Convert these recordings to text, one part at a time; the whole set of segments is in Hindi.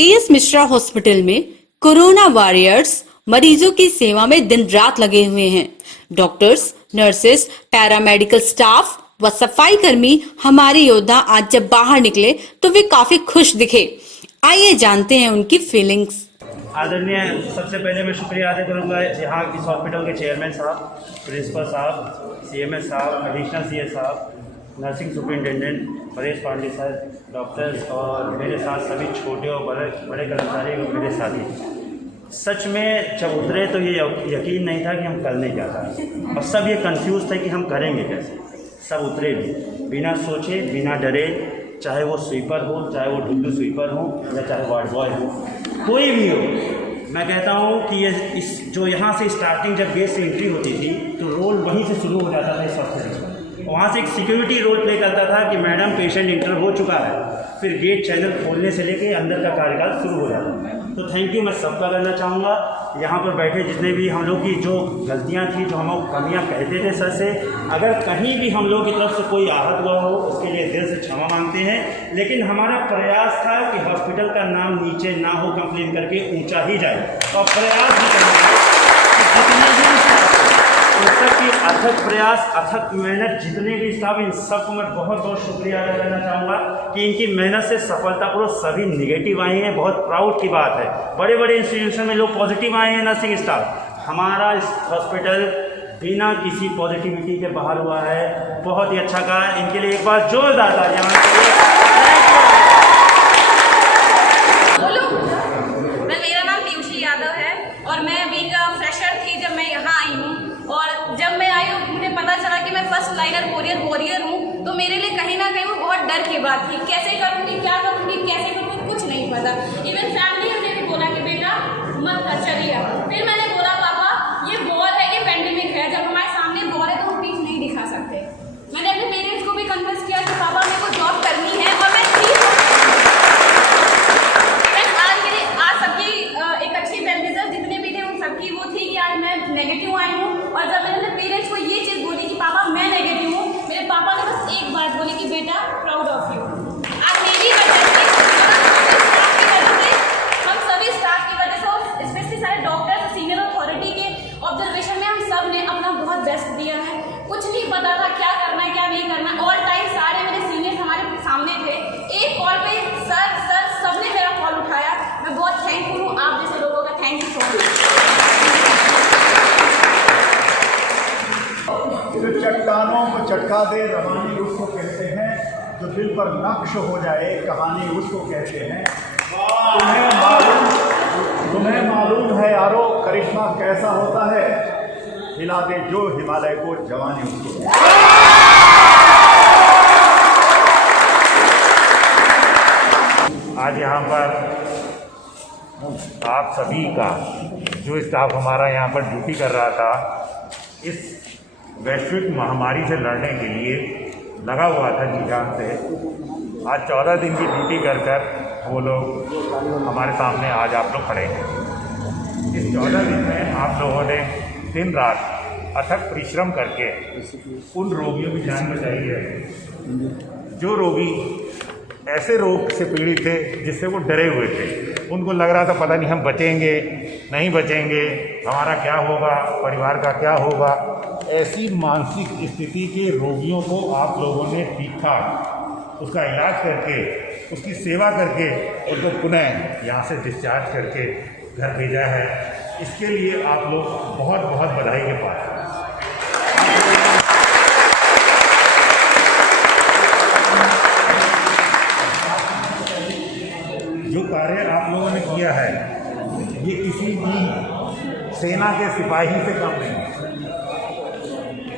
टीएस मिश्रा हॉस्पिटल में कोरोना वॉरियर्स मरीजों की सेवा में दिन रात लगे हुए हैं। डॉक्टर्स, नर्सेस, पैरामेडिकल स्टाफ व सफाई कर्मी हमारे योद्धा आज जब बाहर निकले तो वे काफी खुश दिखे। आइए जानते हैं उनकी फीलिंग्स। आदरणीय, सबसे पहले मैं शुक्रिया अदा करूंगा यहाँ इस हॉस्पिटल के चेयरमैन साहब, प्रिंसिपल साहब, सीएमएस साहब, एडिशनल सीएस साहब, nursing superintendent Paresh Pande sir, doctors और मेरे साथ सभी छोटे और बड़े कर्मचारी और मेरे साथी। सच में जब उतरे तो ये यकीन नहीं था कि हम करने क्या था और सब ये कंफ्यूज थे कि हम करेंगे कैसे। सब उतरे भी बिना सोचे, बिना डरे, चाहे वो स्वीपर हो, चाहे वो ढुल्लू स्वीपर हो या चाहे वार्ड बॉय हो, कोई भी हो। मैं कहता हूँ कि ये जो यहाँ से स्टार्टिंग जब गेट से एंट्री होती थी तो रोल वहीं से शुरू हो जाता था इस हॉस्पिटल में। वहाँ से एक सिक्योरिटी रोल प्ले करता था कि मैडम पेशेंट इंटर हो चुका है, फिर गेट चैनल खोलने से लेके अंदर का कार्यकाल शुरू हो जाता है। तो थैंक यू मैं सबका करना चाहूँगा। यहाँ पर बैठे जितने भी हम लोग की जो गलतियाँ थी, जो हम लोग कमियाँ कहते थे सर से, अगर कहीं भी हम लोग की तरफ से कोई आहत हुआ हो उसके लिए दिल से क्षमा मांगते हैं। लेकिन हमारा प्रयास था कि हॉस्पिटल का नाम नीचे ना हो कंप्लेन करके, ऊंचा ही जाए और प्रयास भी करना जितने भी सबकी अथक प्रयास, अथक मेहनत, जितने भी स्टाफ, इन सबको मैं बहुत बहुत शुक्रिया अदा करना चाहूँगा कि इनकी मेहनत से सफलतापूर्वक सभी निगेटिव आए हैं। बहुत प्राउड की बात है। बड़े बड़े इंस्टीट्यूशन में लोग पॉजिटिव आए हैं नर्सिंग स्टाफ, हमारा इस हॉस्पिटल बिना किसी पॉजिटिविटी के बाहर हुआ है। बहुत ही अच्छा कहा, इनके लिए एक बार जोरदार तालियां। मेरा नाम पीयूषी यादव है और मैं अभी का फ्रेशर थी जब मैं यहाँ आई हूँ। और जब मैं आई हूँ मुझे पता चला कि मैं फर्स्ट लाइनर वॉरियर हूँ, तो मेरे लिए कहीं ना कहीं वो बहुत डर की बात थी। कैसे करूँगी, क्या करूँगी, कैसे करूँगी, कुछ नहीं पता। इवन फैमिली ने भी बोला कि बेटा मत कर, चलिए। फिर मैंने बोला पापा ये वॉर है, ये पेंडेमिक है, जब हमारे सामने वॉर है तो हम पीठ नहीं दिखा सकते। मैंने अपने पेरेंट्स को भी कन्विंस किया कि पापा मेरे को जॉब करनी है और मैं ठीक हूँ। आज सबकी एक अच्छी वेल रिजल्ट जितने भी थे उन सबकी वो थी कि आज मैं नेगेटिव आई हूँ। और जब मैंने अपने पेरेंट्स को ये चीज़ बोली कि पापा मैं नेगेटिव हूँ, मेरे पापा ने बस एक बात बोली कि बेटा प्राउड ऑफ यू। आज मेरी वजह से, हम सभी स्टाफ की वजह से और स्पेशली सारे डॉक्टर्स, सीनियर अथॉरिटी के ऑब्जर्वेशन में हम सब ने अपना बहुत बेस्ट दिया है। कुछ नहीं पता था क्या करना है क्या नहीं करना। ऑल टाइम सारे मेरे सीनियर्स हमारे सामने थे। एक कॉल पे सर सबने मेरा कॉल उठाया। मैं बहुत थैंकफुल हूँ आप जैसे लोगों का। Thank you so much. जो चट्टानों को चटका दे रवानी उसको कहते हैं, जो दिल पर नक्श हो जाए कहानी उसको कहते हैं। तुम्हें मालूम है यारो करिश्मा कैसा होता है, हिला दे जो हिमालय को जवानी उसको। आज यहाँ पर आप सभी का जो स्टाफ हमारा यहाँ पर ड्यूटी कर रहा था, इस वैश्विक महामारी से लड़ने के लिए लगा हुआ था जी जान से, आज 14 दिन की ड्यूटी कर वो लोग हमारे सामने आज आप लोग खड़े हैं। इस 14 दिन में आप लोगों ने दिन रात अथक परिश्रम करके उन रोगियों की जान बचाई है जो रोगी ऐसे रोग से पीड़ित थे जिससे वो डरे हुए थे। उनको लग रहा था पता नहीं हम बचेंगे नहीं बचेंगे, हमारा क्या होगा, परिवार का क्या होगा। ऐसी मानसिक स्थिति के रोगियों को आप लोगों ने ठीक ठाक उसका इलाज करके, उसकी सेवा करके उनको पुनः यहाँ से डिस्चार्ज करके घर भेजा है। इसके लिए आप लोग बहुत बहुत बधाई के पात्र हैं। जो कार्य आप लोगों ने किया है ये किसी भी सेना के सिपाही से कम नहीं है।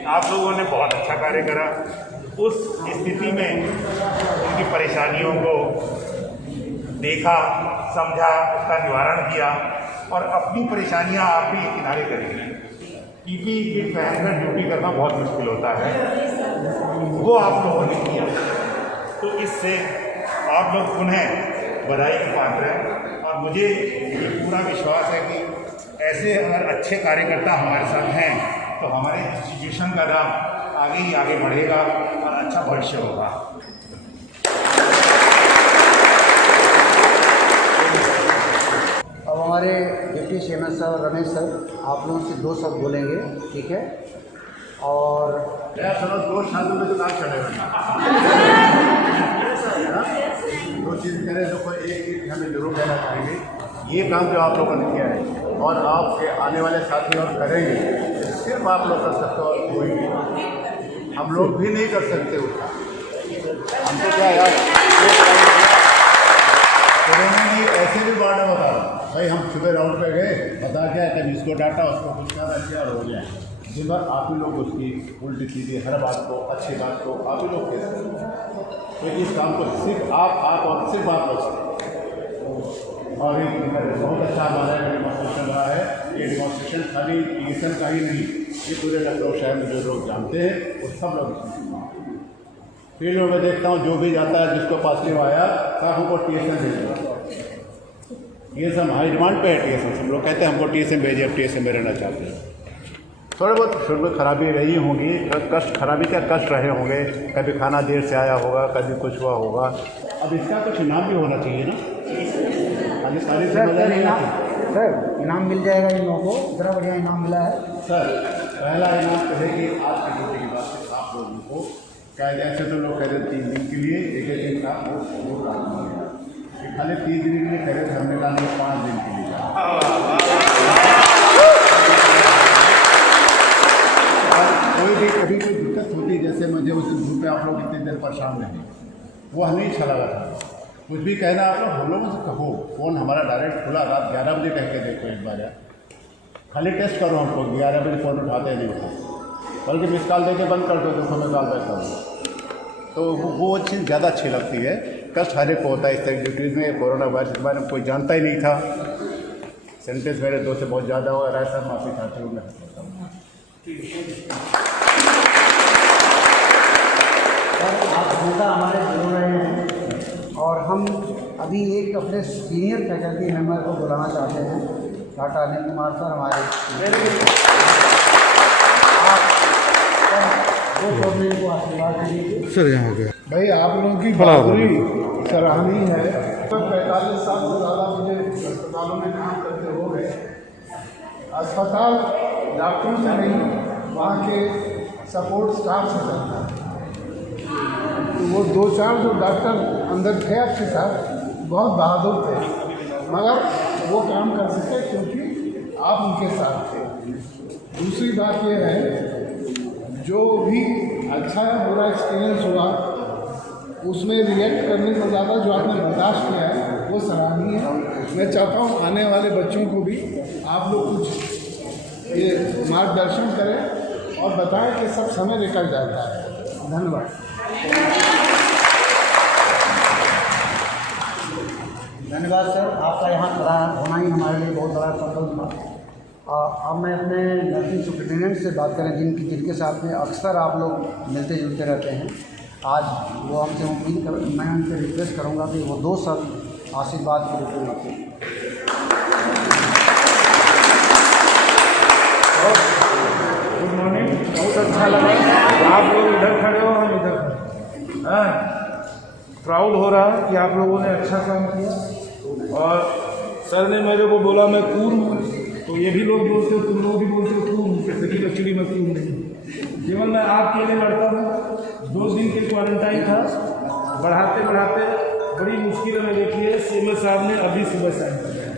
आप लोगों ने बहुत अच्छा कार्य करा। उस स्थिति में उनकी परेशानियों को देखा, समझा, उसका निवारण किया और अपनी परेशानियां आप भी किनारे करेंगे। पीपीई किट पहनकर ड्यूटी करना बहुत मुश्किल होता है, वो आप लोगों ने किया। तो इससे आप लोग पुनः बधाई के पात्र हैं और मुझे ये पूरा विश्वास है कि ऐसे अगर अच्छे कार्यकर्ता हमारे साथ हैं तो हमारे इंस्टीट्यूशन का नाम आगे ही आगे बढ़ेगा और अच्छा भविष्य होगा। जगदीश हेमंत सर और रमेश सर आप लोगों से 2 शब्द बोलेंगे, ठीक है? और चलो 2 शब्द में तो नाम चलेगा। 2 चीज़ करें तो कोई एक चीज़ हमें जरूर कहना चाहेंगे, ये काम जो आप लोगों ने किया है और आपके आने वाले साथी और करेंगे, सिर्फ आप लोग कर सकते हो और कोई नहीं। हम लोग भी नहीं कर सकते उसका। हमको क्या यार कोरोना ने ऐसे भी बांटा बता रहा भाई, हम सुबह राउंड पे गए, बता क्या कभी इसको डाटा उसको कुछ कहा क्या हो गया। दिन भर आप ही लोग उसकी उल्टी सीधी हर बात को, अच्छी बात को आप ही लोग कहते हैं। तो इस काम को सिर्फ आप और सिर्फ आप लोग। और एक बहुत अच्छा हमारा डेमोस्ट्रेशन रहा है। ये डेमोस्ट्रेशन खाली टीएसएम का ही नहीं, ये पूरे लखनऊ शहर में जो लोग जानते हैं वो सब लोग फील्ड में देखता हूँ, जो भी जाता है जिसको पॉजिटिव आया सब हमको टीएसएम भेजिए। टीएसएम हाई डिमांड पे है। टीएसएम सब लोग कहते हैं हमको टीएसएम भेजिए, अब टीएसएम में रहना चाहते हैं। थोड़े बहुत शुरू में खराबी रही होंगी, कष्ट खराबी का कष्ट रहे होंगे, कभी खाना देर से आया होगा, कभी कुछ हुआ होगा। अब इसका कुछ इनाम भी होना चाहिए ना। सर इनाम मिल जाएगा इन लोगों को, इतना बढ़िया इनाम मिला है सर। पहला इनाम तो है कि आज की ड्यूटी की बात है, आप लोगों को शायद ऐसे तो लोग कहते 3 दिन के लिए, एक दिन का वो काम हो, खाली 3 दिन के लिए कह रहे थे, हमने कहा 5 दिन के लिए। कोई भी कभी कोई दिक्कत होती, जैसे मुझे उस ग्रुप पे आप लोग इतनी देर परेशान रहे, वो हमें अच्छा लगा था। कुछ भी कहना आप लोग हम लोगों से कहो, फ़ोन हमारा डायरेक्ट खुला, रात 11 बजे कह के देखो एक बार यार, खाली टेस्ट करो हमको। 11 बजे फ़ोन उठाते नहीं थे, बल्कि मिस कॉल देके बंद कर दो, देखो मैं कॉल बैक करूँगा। तो वो चीज़ ज़्यादा अच्छी लगती है। कष्ट हर एक को होता है इस तरह ड्यूटीज़ में। कोरोना वायरस के बारे में कोई जानता ही नहीं था। सेंटेंस मेरे 2 से बहुत ज़्यादा हुआ रहा है सर, माफ़ी चाहते हूँ मैं। आप हमेशा हमारे जुड़ रहे हैं और हम अभी एक अपने सीनियर फैकल्टी मेंबर को बुलाना चाहते हैं, डॉक्टर अनिल कुमार सर हमारे। आप को आशीर्वाद दीजिए सर। यहाँ पे भाई आप लोगों की बहादुरी सराहनीय है। 45 साल से ज़्यादा मुझे अस्पतालों में काम करते हो गए। अस्पताल डॉक्टरों से नहीं, वहाँ के सपोर्ट स्टाफ से चलता है। तो वो 2-4 जो डॉक्टर अंदर थे आपके साथ बहुत बहादुर थे, मगर वो काम कर सके क्योंकि आप उनके साथ थे। दूसरी बात ये है, जो भी अच्छा बुरा एक्सपीरियंस हुआ उसमें रिएक्ट करने से ज़्यादा जो आपने बर्दाश्त किया है वो सराहनीय है। मैं चाहता हूँ आने वाले बच्चों को भी आप लोग कुछ ये मार्गदर्शन करें और बताएं कि सब समय निकल जाता है। धन्यवाद। धन्यवाद सर, आपका यहाँ खड़ा होना ही हमारे लिए बहुत बड़ा सफल था। अब मैं अपने नर्सिंग सुपरिटेंडेंट से बात करें, जिनके साथ में अक्सर आप लोग मिलते जुलते रहते हैं। आज वो हमसे मैं उनसे रिक्वेस्ट करूँगा कि वो 2 शब्द आशीर्वाद के रूप में रखें। Good morning. बहुत अच्छा लगा आप लोग इधर खड़े हो, हम इधर खड़े। प्राउड हो रहा है कि आप लोगों ने अच्छा काम किया। और सर ने मेरे को बोला मैं कूल हूँ, तो ये भी लोग बोलते हो, तुम लोग भी बोलते हो कूल हूँ, कैसे कि एक्चुअली मैं कूल नहीं हूँ। केवल मैं आपके लिए लड़ता हूँ। 2 दिन के क्वारंटाइन था, बढ़ाते बढ़ाते बड़ी मुश्किल में देखिए सीएम साहब ने अभी सुबह साइन कर दिया,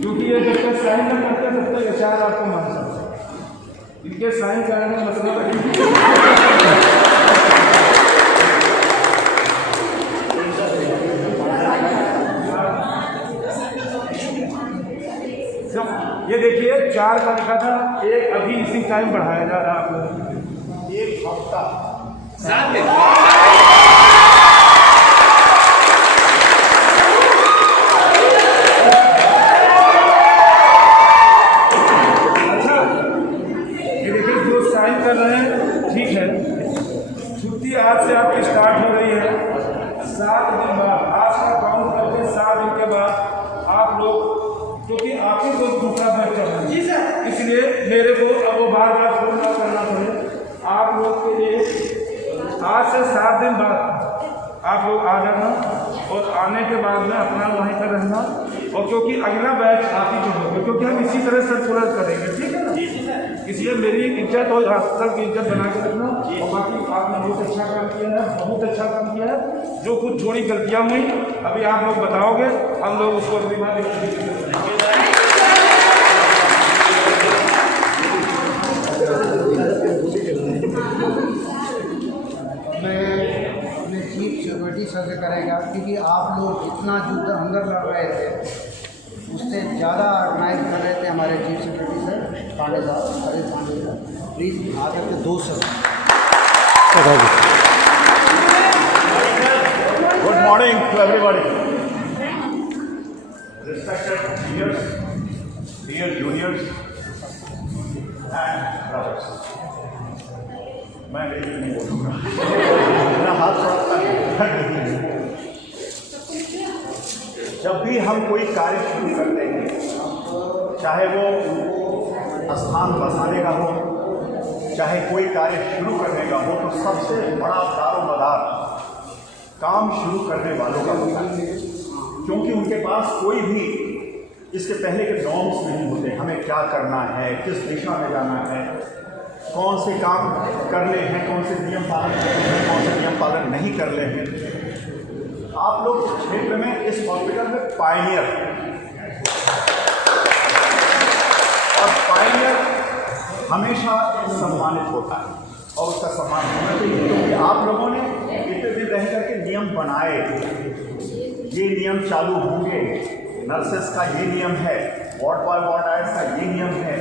क्योंकि ये जब तक साइन न करते तब तक HR आपको मान सकते। इनके साइन कराने का मतलब है ये देखिए 4 का लिखा था, 1 अभी इसी टाइम बढ़ाया जा रहा है आप लोग 1 हफ्ता 7 दिन। अच्छा ये देखिए जो साइन कर रहे हैं ठीक है, छुट्टी आज से आपकी स्टार्ट हो रही है। 7 दिन बाद आज का काउंट करके 7 दिन के बाद आप लोग, क्योंकि आप ही को दूसरा बैच चल रहा है, इसलिए मेरे को अब वो बार बार फोन ना करना पड़े। आप लोग के लिए आज से 7 दिन बाद आप लोग आ जाना और आने के बाद में अपना वहीं पर रहना, और क्योंकि अगला बैच आप ही जो होगा, क्योंकि हम इसी तरह सर्कुलर करेंगे, ठीक है ना। इसलिए मेरी इज्जत और हॉस्पिटल की इज्जत बना के रखना। और बाकी आपने बहुत अच्छा काम किया है, बहुत अच्छा काम किया है। जो कुछ थोड़ी गलतियाँ हुई अभी आप लोग बताओगे, हम लोग उसको अगली बार अपने चीफ सिक्योरिटी सर से करेगा, क्योंकि आप लोग इतना युद्ध अंदर लड़ रहे थे, उससे ज़्यादा ऑर्गेनाइज कर रहे थे हमारे चीफ सिक्योरिटी सर पांडे साहब, हरीश पांडे साहब। प्लीज़ आकर के दो sir. Good morning to everybody. Respected seniors, dear juniors and brothers, मैं अंग्रेजी नहीं बोलूँगा, मेरा हाथ थोड़ा सा। जब भी हम कोई कार्य शुरू करते हैं, चाहे वो स्थान बसाने का हो, चाहे कोई कार्य शुरू करने का हो, तो सबसे बड़ा दारोमदार काम शुरू करने वालों का होता है, क्योंकि उनके पास कोई भी इसके पहले के नॉर्म्स नहीं होते। हमें क्या करना है, किस दिशा में जाना है, कौन से काम करने हैं, कौन से नियम पालन करने हैं, कौन से नियम पालन नहीं करने हैं। आप लोग इस क्षेत्र में, इस हॉस्पिटल में पायनियर, और पायनियर हमेशा सम्मानित होता है और उसका सम्मान होना चाहिए, क्योंकि आप लोगों ने इतने दिन रह करके नियम बनाए, ये नियम चालू होंगे, नर्सेस का ये नियम है, वार्ड बाय वार्ड आयर्स का ये नियम है,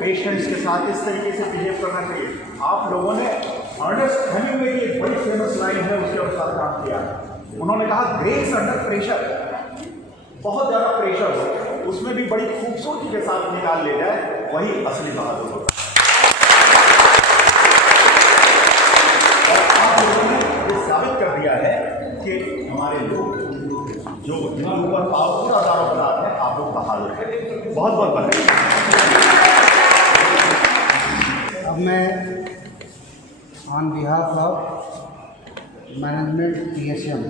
पेशेंट्स के साथ इस तरीके से बिहेव करना चाहिए। आप लोगों ने अर्नेस्ट हेमिंगवे की एक बड़ी फेमस लाइन है, उसके अनुसार काम किया। उन्होंने कहा ग्रेस अंडर प्रेशर, बहुत ज़्यादा प्रेशर हो उसमें भी बड़ी खूबसूरती के साथ निकाल ले जाए, वही असली बहादुर होता है। और आप लोगों ने ये साबित कर दिया है कि हमारे लोग जो जिनके ऊपर पूरा दारोमदार है, आप लोग बहादुर हैं। बहुत बहुत बधाई। अब मैं on behalf of management PSM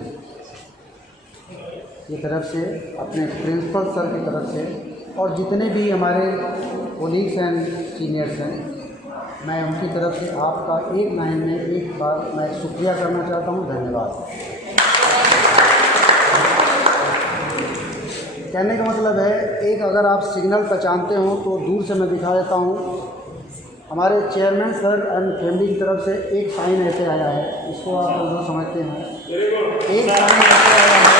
की तरफ से, अपने प्रिंसिपल सर की तरफ से, और जितने भी हमारे कोलीग्स एंड सीनियर्स हैं, मैं उनकी तरफ से आपका एक लाइन में एक बार मैं शुक्रिया करना चाहता हूँ। धन्यवाद। कहने का मतलब है, एक अगर आप सिग्नल पहचानते हो तो दूर से मैं दिखा देता हूँ। हमारे चेयरमैन सर एंड फैमिली की तरफ से एक साइन ऐसे आया है, इसको आप लोग समझते हैं, एक साइन ऐसे आया है।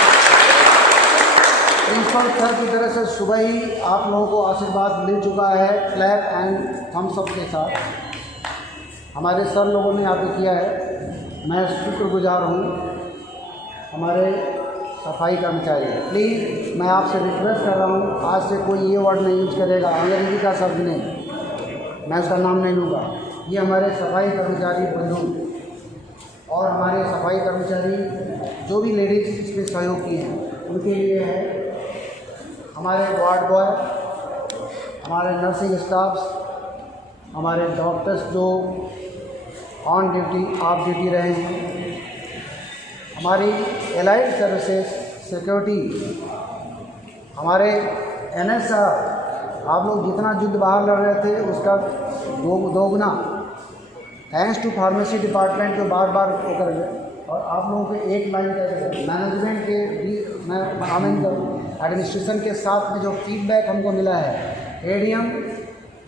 प्रिंसिपल सर की तरफ से सुबह ही आप लोगों को आशीर्वाद मिल चुका है, क्लैप एंड थम्स अप के साथ हमारे सर लोगों ने यहाँ पे किया है। मैं शुक्रगुजार हूँ हमारे सफाई कर्मचारी। प्लीज़ मैं आपसे रिक्वेस्ट कर रहा हूँ, आज से कोई ये वर्ड नहीं यूज करेगा, अंग्रेजी का शब्द नहीं, मैं उसका नाम नहीं लूँगा। ये हमारे सफाई कर्मचारी बंधु और हमारे सफाई कर्मचारी जो भी लेडीज इसमें सहयोग किए हैं उनके लिए है। हमारे वार्ड बॉय, हमारे नर्सिंग स्टाफ्स, हमारे डॉक्टर्स जो ऑन ड्यूटी ऑफ ड्यूटी रहे हैं, हमारी एलाइड सर्विसेज सिक्योरिटी, हमारे NSR, आप लोग जितना युद्ध बाहर लड़ रहे थे उसका दोगुना, थैंक्स टू फार्मेसी डिपार्टमेंट जो बार बार वो कर गए। और आप लोगों को एक लाइन मैनेजमेंट के भी मैं आनंद एडमिनिस्ट्रेशन के साथ में जो फीडबैक हमको मिला है, ADM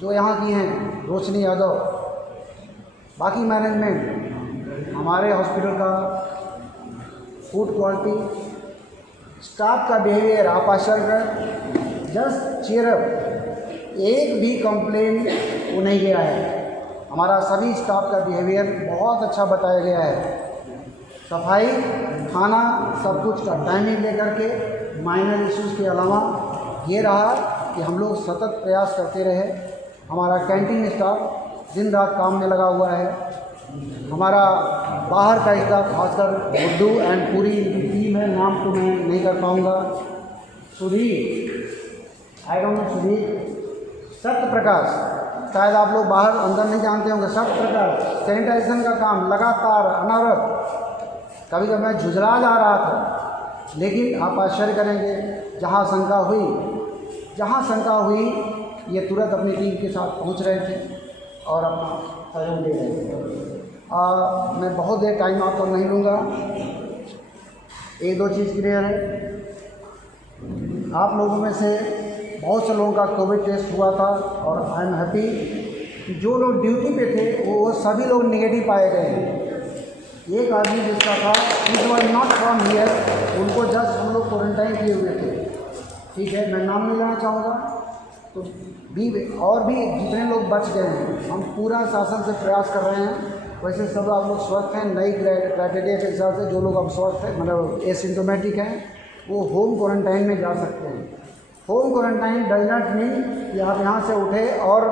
जो यहाँ की हैं रोशनी यादव, बाकी मैनेजमेंट, हमारे हॉस्पिटल का फूड क्वालिटी, स्टाफ का बिहेवियर, आप आश्चर्य कर, जस्ट चीयर अप, एक भी कंप्लेन वो नहीं गया है। हमारा सभी स्टाफ का बिहेवियर बहुत अच्छा बताया गया है। सफाई, खाना, सब कुछ का टाइमिंग लेकर के, माइनर इश्यूज़ के अलावा ये रहा कि हम लोग सतत प्रयास करते रहे। हमारा कैंटीन स्टाफ दिन रात काम में लगा हुआ है। हमारा बाहर का स्टाफ, खासकर गुड्डू एंड पूरी टीम है, नाम तो मैं नहीं कर पाऊँगा, Sudhir, I don't know Sudhir, Satya Prakash, शायद आप लोग बाहर अंदर नहीं जानते होंगे, सत्य प्रकाश, सैनिटाइजेशन का काम लगातार अनवरत। कभी कभी मैं झुझला जा रहा था लेकिन आप आश्चर्य करेंगे, जहाँ शंका हुई ये तुरंत अपनी टीम के साथ पहुंच रहे थे और अपना सहयोग दे रहे थे। मैं बहुत देर टाइम आपको नहीं लूँगा। एक दो चीज़ क्लियर है, आप लोगों में से बहुत से लोगों का कोविड टेस्ट हुआ था और आई एम हैप्पी कि जो लोग ड्यूटी पे थे वो सभी लोग नेगेटिव पाए गए हैं। एक आदमी जिसका था it was not from here, उनको जस्ट हम लोग क्वारंटाइन किए हुए थे। ठीक है, मैं नाम नहीं लेना चाहूँगा। तो और भी जितने लोग बच गए हैं, हम पूरा शासन से प्रयास कर रहे हैं। वैसे सब आप लोग स्वस्थ हैं, नई क्राइटेरिया के हिसाब से जो लोग अब स्वस्थ हैं, मतलब एसिम्टोमेटिक हैं, वो होम क्वारंटाइन में जा सकते हैं। Home quarantine does not mean कि आप यहाँ से उठे और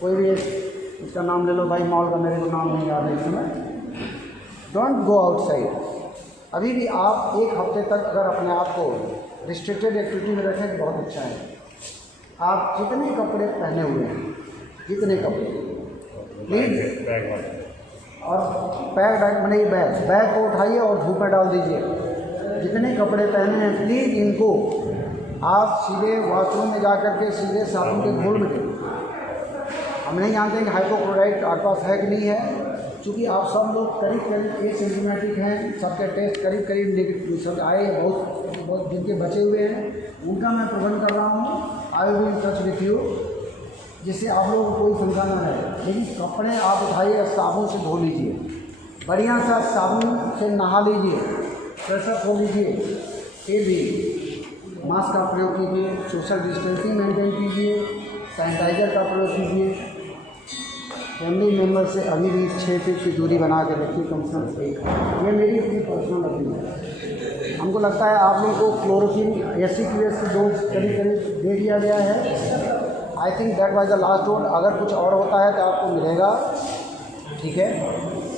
कोई भी इसका नाम ले लो भाई, मॉल का मेरे को नाम नहीं याद है इस समय, डोंट गो आउटसाइड। अभी भी आप एक हफ्ते तक अगर अपने आप को रिस्ट्रिक्टेड एक्टिविटी में रखें तो बहुत अच्छा है। आप जितने कपड़े पहने हुए हैं, जितने कपड़े प्लीज़, और बैग को उठाइए और धूप में डाल दीजिए। जितने कपड़े पहने हैं प्लीज़ इनको आप सीधे वॉशरूम में जा कर के सीधे साबुन के घोल में दें। हम नहीं जानते कि हाइपोक्लोराइड आपके पास है कि नहीं है, क्योंकि आप सब लोग करीब एसिम्टोमेटिक हैं, सबके टेस्ट करीब सब आए, बहुत जिनके बचे हुए हैं उनका मैं प्रबंध कर रहा हूँ। I will in touch with you, जिससे आप लोगों को कोई शंका ना रहे। लेकिन कपड़े आप उठाइए, साबुन से धो लीजिए, बढ़िया सा साबुन से नहा लीजिए, फ्रेशअप हो लीजिए, फिर भी मास्क का प्रयोग कीजिए, सोशल डिस्टेंसिंग मेंटेन कीजिए, सैनिटाइज़र का प्रयोग कीजिए। फैमिली मेम्बर से अभी भी 6 फीट की दूरी बना कर रखिए, कम से कम 1। ये मेरी अपनी पर्सनल ओपिनियन है। हमको लगता है आप लोगों को क्लोरोक्विन एसिक्यूएस की डोज करीब दे दिया गया है। I think that was the last dose. अगर कुछ और होता है तो आपको मिलेगा। ठीक है,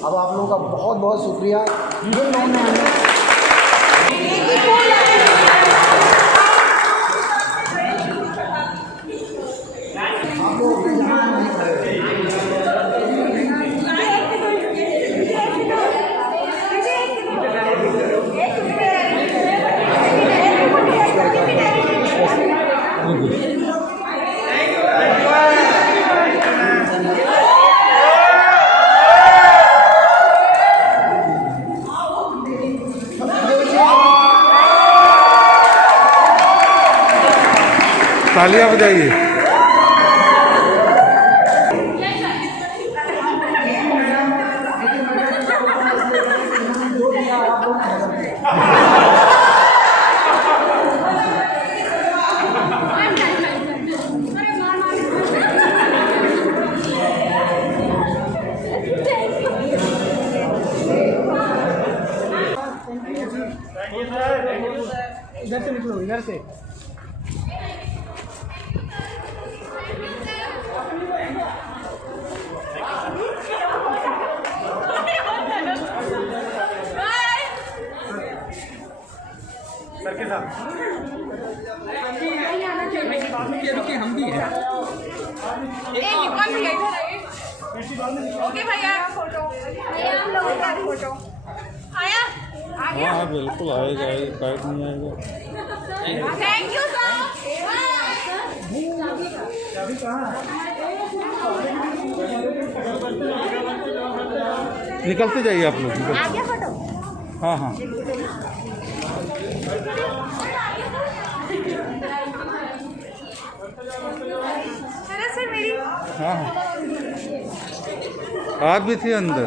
अब आप लोगों का बहुत बहुत शुक्रिया। जिन लोगों ने हमें आप लोग तालियां बजाइए। इधर से निकलो, इधर से। हम भी हैं। ओके भैया, फोटो हम लोगों का फोटो आया। हाँ बिल्कुल आएगा, बैठ नहीं आएगा। Thank you sir. निकलते जाइए आप लोग। आ गया फोटो? हाँ हाँ सर मेरी हाँ हाँ, आप भी थी अंदर।